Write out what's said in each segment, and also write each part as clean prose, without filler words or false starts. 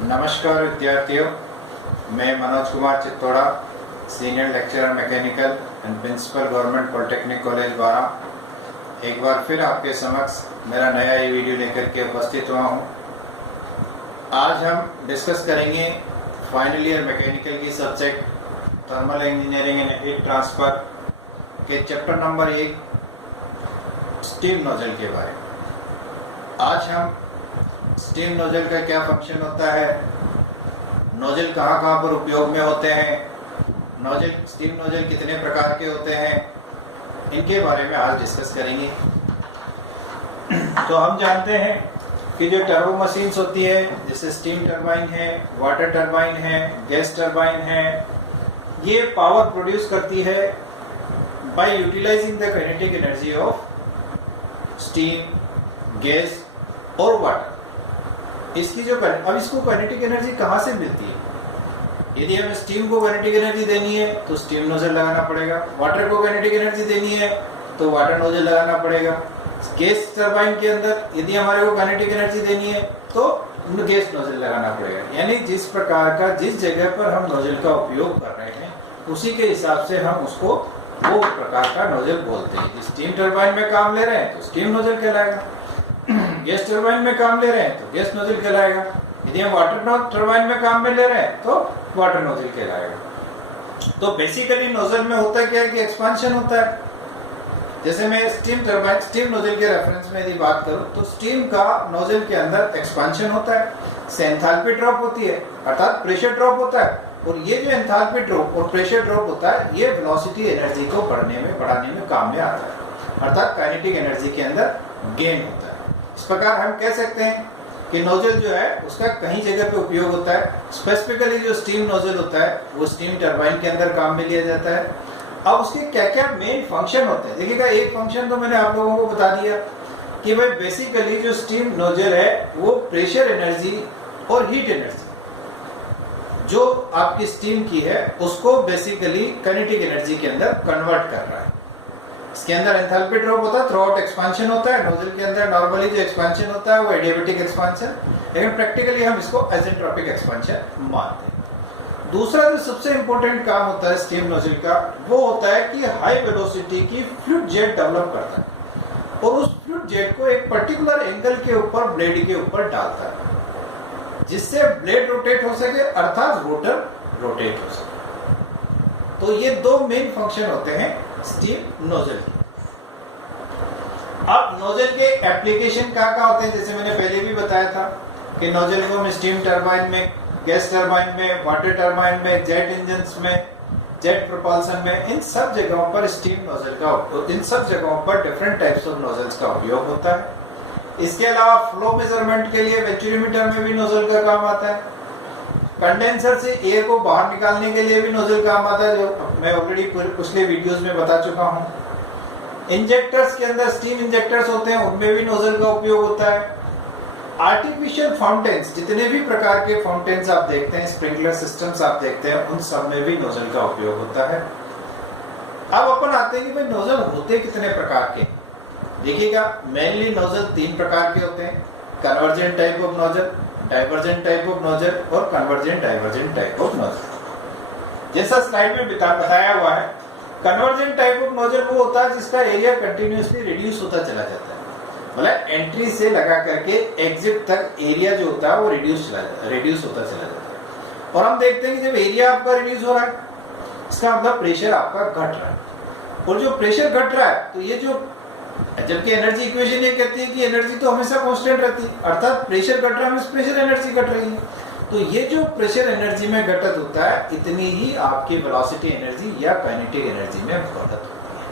नमस्कार विद्यार्थियों, मैं Manoj Kumar Chittora, senior lecturer mechanical and principal government polytechnic college Baran, एक बार फिर आपके समक्ष मेरा नया ये वीडियो लेकर के उपस्थित हुआ हूँ। आज हम डिस्कस करेंगे फाइनल ईयर मैकेनिकल की subject thermal engineering and heat transfer के चैप्टर नंबर 1 स्टीम नोजल के बारे में। आज हम स्टीम नोजल का क्या फंक्शन होता है, नोजल कहाँ कहाँ पर उपयोग में होते हैं, नोजल स्टीम नोजल कितने प्रकार के होते हैं, इनके बारे में आज डिस्कस करेंगे। तो हम जानते हैं कि जो टर्बो मशीन्स होती है, जैसे स्टीम टरबाइन है, वाटर टरबाइन है, गैस टरबाइन है, ये पावर प्रोड्यूस करती है by utilising the kinetic energy of steam, gas और वाटर। इसकी जो अब इसको काइनेटिक एनर्जी कहाँ से मिलती है? यदि हमें स्टीम को काइनेटिक एनर्जी देनी है तो स्टीम नोजल लगाना पड़ेगा, वाटर को काइनेटिक एनर्जी देनी है तो वाटर नोजल लगाना पड़ेगा, गैस टरबाइन के अंदर यदि हमारे को काइनेटिक एनर्जी देनी है तो गैस नोजल लगाना पड़ेगा। यानी जिस प्रकार का जिस जगह पर हम नोजल का उपयोग कर रहे हैं उसी के हिसाब से हम उसको वो प्रकार का नोजल बोलते हैं। स्टीम टरबाइन में काम ले रहे हैं तो स्टीम नोजल कहलाएगा, गैस टरबाइन में काम ले रहे हैं तो गैस नोजल कहलाएगा, यदि हम वाटर टरबाइन में काम में ले रहे हैं तो वाटर नोजल कहलाएगा। तो बेसिकली नोजल में होता क्या है कि एक्सपांशन होता है। जैसे मैं स्टीम नोजल के रेफरेंस में यदि बात करूं तो स्टीम का नोजल के अंदर एक्सपांशन होता है, से एंथैल्पी ड्रॉप होती है अर्थात प्रेशर ड्रॉप होता है, और ये जो एंथैल्पी ड्रॉप और प्रेशर ड्रॉप होता है ये वेलोसिटी एनर्जी को बढ़ाने में काम में आता है, अर्थात काइनेटिक एनर्जी के अंदर गेन होता है। इस प्रकार हम कह सकते हैं कि नोजल जो है उसका कहीं जगह पे उपयोग होता है। स्पेसिफिकली जो स्टीम नोजल होता है वो स्टीम टरबाइन के अंदर काम में लिया जाता है। अब उसके क्या क्या मेन फंक्शन होते हैं देखिएगा। एक फंक्शन तो मैंने आप लोगों को बता दिया कि भाई बेसिकली जो स्टीम नोजल है वो प्रेशर एनर्जी और हीट एनर्जी जो आपकी स्टीम की है उसको बेसिकली काइनेटिक एनर्जी के अंदर कन्वर्ट कर रहा है। इसके अंदर एंथैल्पी ड्रॉप होता है, थ्रू आउट एक्सपांशन होता है। नोजल के अंदर नॉर्मली जो एक्सपांशन होता है वो एडियाबैटिक एक्सपांशन, लेकिन प्रैक्टिकली हम इसको आइसेंट्रोपिक एक्सपांशन मानते हैं। दूसरा जो सबसे इंपॉर्टेंट काम होता है स्टीम नोजल का वो होता है कि हाई वेलोसिटी की फ्लूइड जेट डेवलप करता है और उस फ्लूइड जेट को एक पर्टिकुलर एंगल के ऊपर ब्लेड के ऊपर डालता है जिससे ब्लेड रोटेट हो सके अर्थात रोटर रोटेट हो सके। तो ये दो मेन फंक्शन होते हैं स्टीम नोजल की। अब नोजल के एप्लीकेशन क्या होते हैं, जैसे मैंने पहले भी बताया था कि नोजल को हम स्टीम टरबाइन में, गैस टरबाइन में, वाटर टरबाइन में, जेट इंजन्स में, जेट प्रोपल्सन में, इन सब जगहों पर स्टीम नोजल का इन सब जगहों पर डिफरेंट टाइप्स ऑफ नोजल्स का उपयोग होता है। इसके अलावा फ्लो मेजरमेंट के लिए वेंचुरीमीटर में भी नोजल का काम आता है। कंडेंसर से एयर को बाहर निकालने के लिए भी नोजल काम आता है, जो मैं ऑलरेडी पिछले वीडियोस में बता चुका हूं। इंजेक्टर्स के अंदर स्टीम इंजेक्टर्स होते हैं, उनमें भी नोजल का उपयोग होता है। आर्टिफिशियल फाउंटेन्स, जितने भी प्रकार के फाउंटेन्स आप देखते हैं, स्प्रिंकलर सिस्टम्स आप देखते हैं, उन सब में भी नोजल का उपयोग होता है। अब अपन आते हैं कि भाई नोजल होते कितने प्रकार के। देखिएगा, मेनली नोजल 3 प्रकार के होते हैं, convergent type of nozzle, divergent type of nozzle और convergent divergent type of nozzle. जैसा स्लाइड में बताया हुआ है, कन्वर्जेंट टाइप ऑफ नोजल वो होता है जिसका एरिया कंटिन्यूअसली रिड्यूस होता चला जाता है, मतलब एंट्री से लगा करके एग्जिट तक एरिया जो होता है वो रिड्यूस होता चला जाता है। और हम देखते हैं कि जब एरिया आपका रिड्यूस हो रहा है इसका मतलब प्रेशर आपका घट रहा है, और जो प्रेशर घट रहा है तो ये जो, जबकि एनर्जी इक्वेशन ये कहती है कि एनर्जी तो हमेशा कांस्टेंट रहती है, अर्थात प्रेशर घट रहा है, प्रेशर एनर्जी घट रही है। तो ये जो प्रेशर एनर्जी में घटत होता है इतनी ही आपकी वेलोसिटी एनर्जी या काइनेटिक एनर्जी में घटत होती है,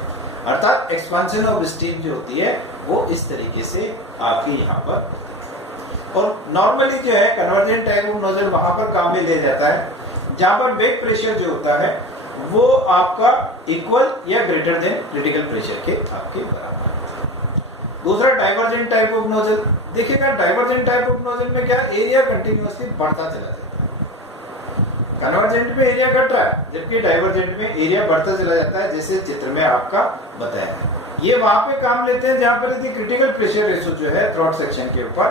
अर्थात एक्सपांशन ऑफ स्टीम जो होती है वो इस तरीके से आपके यहाँ पर। और नॉर्मली जो है कन्वर्जेंट टाइप ऑफ नोजल वहां पर काम में ले जाता है जहां पर वेग प्रेशर जो होता है वो आपका इक्वल या ग्रेटर देन क्रिटिकल प्रेशर के आपके बराबर। दूसरा डाइवर्जेंट टाइप ऑफ नोजल, देखिएगा डाइवर्जेंट टाइप ऑफ नोजल में क्या एरिया कंटिन्यूअसली बढ़ता चला जाता है। कन्वर्जेंट में एरिया घट रहा है जबकि डाइवर्जेंट में एरिया बढ़ता चला जाता है, जैसे चित्र में आपका बताया। ये वहां पे काम लेते हैं जहां पर यदि क्रिटिकल प्रेशर रेशो जो है थ्रॉट सेक्शन के ऊपर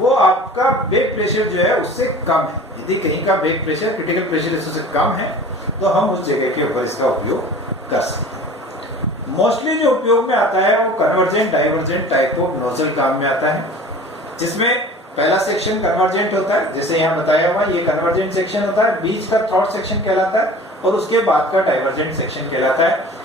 वो आपका बैक प्रेशर जो है उससे कम है। यदि कहीं का बैक प्रेशर क्रिटिकल प्रेशर उससे कम है तो हम उस जगह के ऊपर इसका उपयोग कर सकते हैं। मोस्टली जो उपयोग में आता है वो convergent divergent type of nozzle काम में आता है, जिसमें पहला सेक्शन कन्वर्जेंट होता है, जैसे यहाँ बताया हुआ ये कन्वर्जेंट सेक्शन होता है, बीच का थॉट सेक्शन कहलाता है और उसके बाद का डाइवर्जेंट सेक्शन कहलाता है।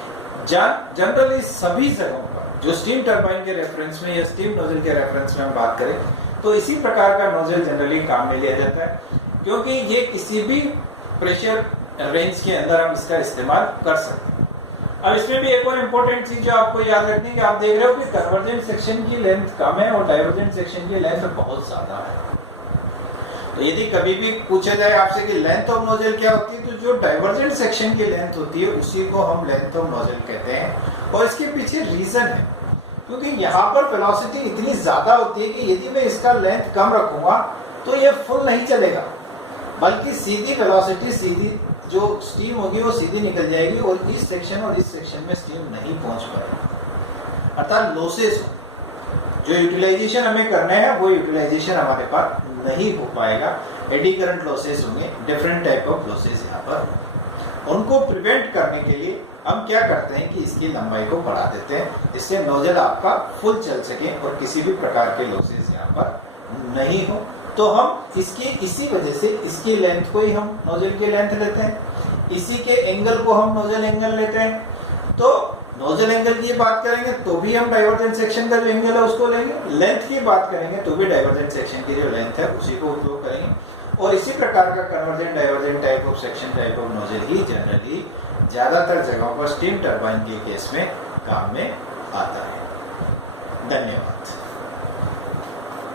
जनरली सभी जगहों पर जो स्टीम टरबाइन के रेफरेंस में या स्टीम नोजल के रेफरेंस में हम बात करें तो इसी प्रकार का नोजल जनरली काम में लिया जाता है, क्योंकि ये किसी भी प्रेशर रेंज के अंदर हम इसका इस्तेमाल कर सकते हैं। अब इसमें भी एक और इम्पोर्टेंट चीज जो आपको याद रखनी है कि आप देख रहे हो कि कन्वर्जेंट सेक्शन की लेंथ कम है और डाइवर्जेंट सेक्शन की लेंथ बहुत ज्यादा है। तो यदि कभी भी पूछा जाए आपसे कि लेंथ ऑफ नोजल क्या होती है, तो जो डाइवर्जेंट सेक्शन की लेंथ होती है उसी को हम लेंथ ऑफ नोजल कहते हैं। और इसके पीछे रीजन है, क्योंकि यहाँ पर वेलोसिटी इतनी ज्यादा होती है कि यदि मैं इसका लेंथ कम रखूंगा तो ये फुल नहीं चलेगा, बल्कि सीधी वेलोसिटी सीधी जो स्टीम होगी वो सीधी निकल जाएगी और इस सेक्शन और इस सेक्शन में स्टीम नहीं पहुंच पाएगी। अर्थात लॉसेस जो यूटिलाइजेशन हमें करना है वो यूटिलाइजेशन हमारे पास नहीं हो पाएगा। एडी करंट लॉसेस होंगे, डिफरेंट टाइप ऑफ लॉसेस यहाँ पर। उनको प्रिवेंट करने के लिए हम क्या करते हैं कि इसकी लंबाई को बढ़ा देते हैं, इससे नोजल आपका फुल चल सके और किसी भी प्रकार के लॉसेस यहाँ पर नहीं हो। तो हम इसकी इसी वजह से इसकी लेंथ को ही हम नोजल की लेंथ लेते हैं, इसी के एंगल को हम नोजल एंगल लेते हैं। तो नोजल एंगल की बात करेंगे तो भी हम डाइवर्जेंट सेक्शन का जो एंगल है उसको लेंगे, लेंथ की बात करेंगे तो भी डाइवर्जेंट सेक्शन की जो लेंथ है उसी को उपयोग करेंगे। और इसी प्रकार का convergent divergent type of section type of nozzle he generally ज्यादातर जगहों पर स्टीम टरबाइन के केस में काम में आता है। धन्यवाद।